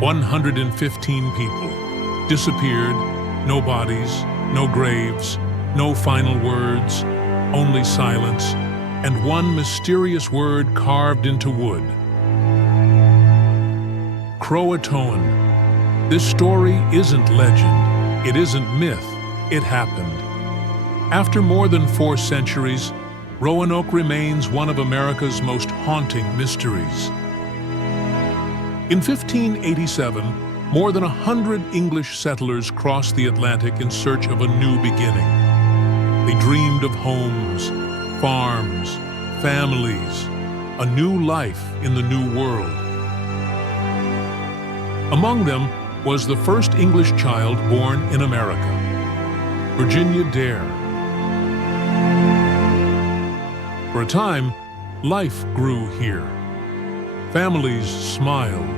115 people disappeared, no bodies, no graves, no final words, only silence, and one mysterious word carved into wood. CROATOAN. This story isn't legend, it isn't myth, it happened. After more than 4 centuries, Roanoke remains one of America's most haunting mysteries. In 1587, more than 100 English settlers crossed the Atlantic in search of a new beginning. They dreamed of homes, farms, families, a new life in the New World. Among them was the first English child born in America, Virginia Dare. For a time, life grew here. Families smiled,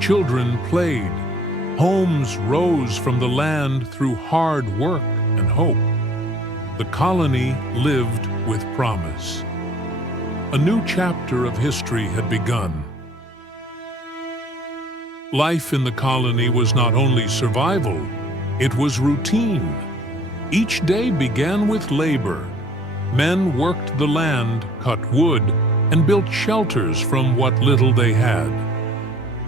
children played, homes rose from the land through hard work and hope. The colony lived with promise. A new chapter of history had begun. Life in the colony was not only survival, it was routine. Each day began with labor. Men worked the land, cut wood, and built shelters from what little they had.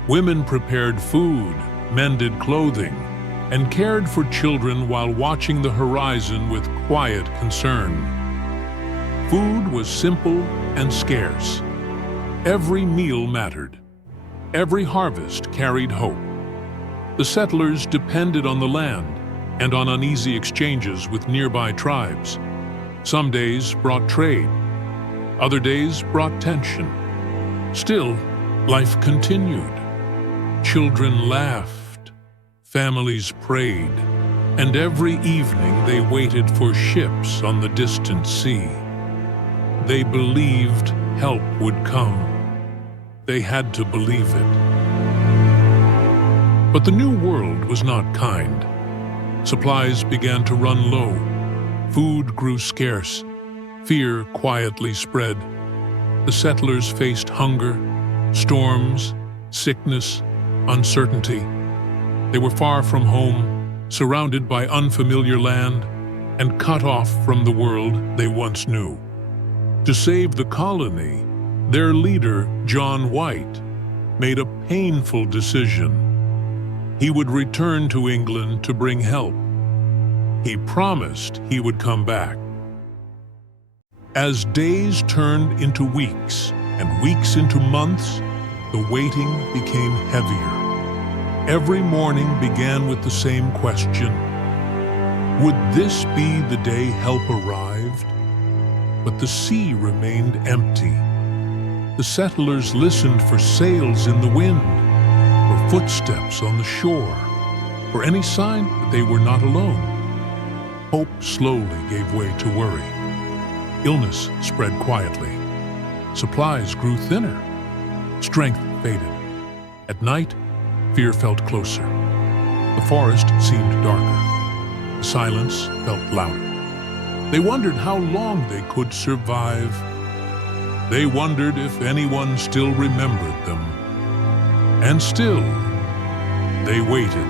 Women prepared food, mended clothing, and cared for children while watching the horizon with quiet concern. Food was simple and scarce. Every meal mattered. Every harvest carried hope. The settlers depended on the land and on uneasy exchanges with nearby tribes. Some days brought trade. Other days brought tension. Still, life continued. Children laughed. Families prayed. And every evening they waited for ships on the distant sea. They believed help would come. They had to believe it. But the New World was not kind. Supplies began to run low. Food grew scarce. Fear quietly spread. The settlers faced hunger, storms, sickness, uncertainty. They were far from home, surrounded by unfamiliar land, and cut off from the world they once knew. To save the colony, their leader, John White, made a painful decision. He would return to England to bring help. He promised he would come back. As days turned into weeks and weeks into months, the waiting became heavier. Every morning began with the same question. Would this be the day help arrived? But the sea remained empty. The settlers listened for sails in the wind, for footsteps on the shore, for any sign that they were not alone. Hope slowly gave way to worry. Illness spread quietly. Supplies grew thinner. Strength faded. At night, fear felt closer. The forest seemed darker. The silence felt louder. They wondered how long they could survive. They wondered if anyone still remembered them. And still, they waited.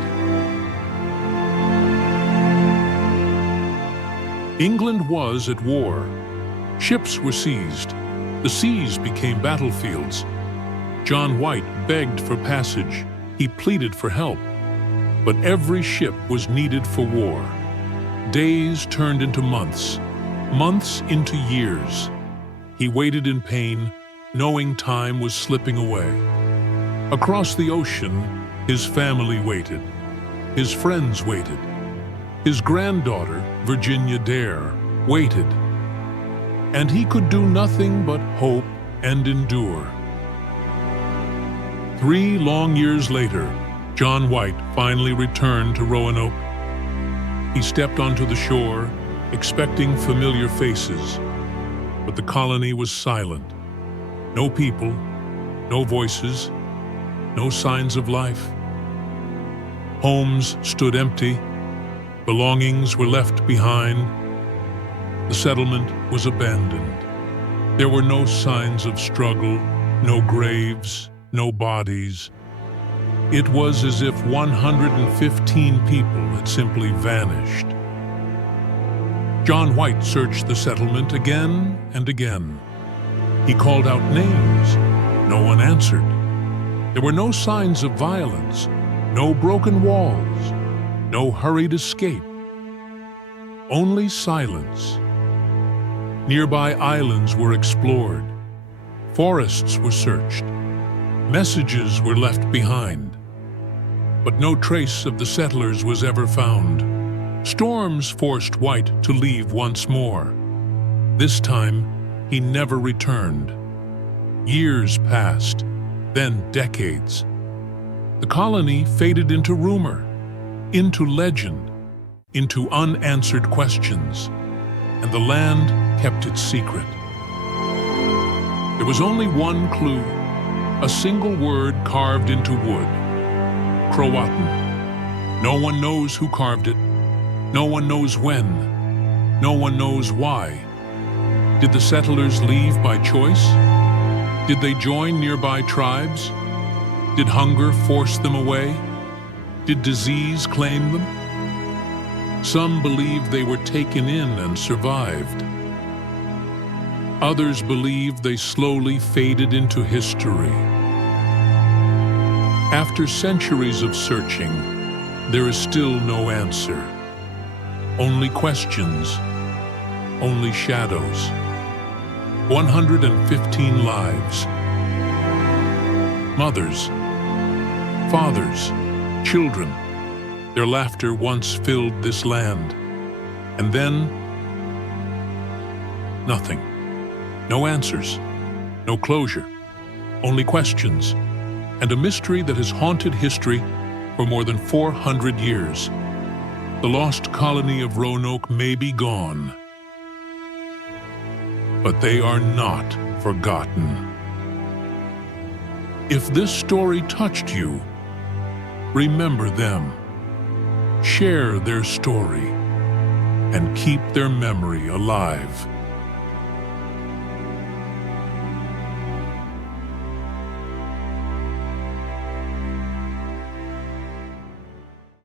England was at war. Ships were seized. The seas became battlefields. John White begged for passage. He pleaded for help. But every ship was needed for war. Days turned into months, months into years. He waited in pain, knowing time was slipping away. Across the ocean, his family waited. His friends waited. His granddaughter, Virginia Dare, waited. And he could do nothing but hope and endure. 3 long years later, John White finally returned to Roanoke. He stepped onto the shore, expecting familiar faces. But the colony was silent. No people, no voices, no signs of life. Homes stood empty. Belongings were left behind. The settlement was abandoned. There were no signs of struggle, no graves, no bodies. It was as if 115 people had simply vanished. John White searched the settlement again and again. He called out names. No one answered. There were no signs of violence, no broken walls, no hurried escape. Only silence. Nearby islands were explored. Forests were searched. Messages were left behind. But no trace of the settlers was ever found. Storms forced White to leave once more. This time, he never returned. Years passed, then decades. The colony faded into rumor, into legend, into unanswered questions, and the land kept its secret. There was only one clue, a single word carved into wood: CROATOAN. No one knows who carved it. No one knows when. No one knows why. Did the settlers leave by choice? Did they join nearby tribes? Did hunger force them away? Did disease claim them? Some believe they were taken in and survived. Others believe they slowly faded into history. After centuries of searching, there is still no answer. Only questions, only shadows. 115 lives. Mothers, fathers, children. Their laughter once filled this land. And then, nothing. No answers, no closure, only questions, and a mystery that has haunted history for more than 400 years. The lost colony of Roanoke may be gone, but they are not forgotten. If this story touched you, remember them, share their story, and keep their memory alive.